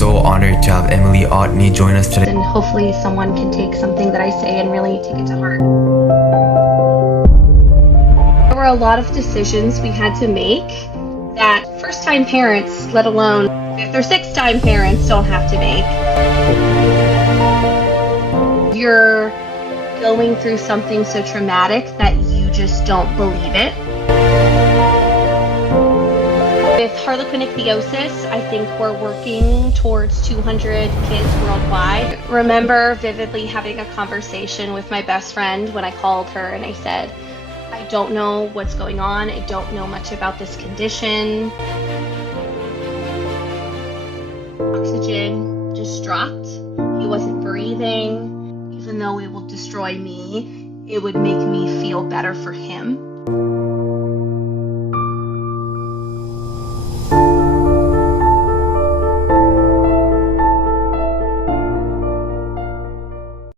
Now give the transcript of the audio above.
so honored to have Emily Otney join us today. And hopefully someone can take something that I say and really take it to heart. There were a lot of decisions we had to make that first-time parents, let alone if they're six-time parents, don't have to make. You're going through something so traumatic that you just don't believe it. With harlequin ichthyosis, I think we're working towards 200 kids worldwide. Remember vividly having a conversation with my best friend when I called her and I said, I don't know what's going on. I don't know much about this condition. Oxygen just dropped. He wasn't breathing. Even though it will destroy me, it would make me feel better for him.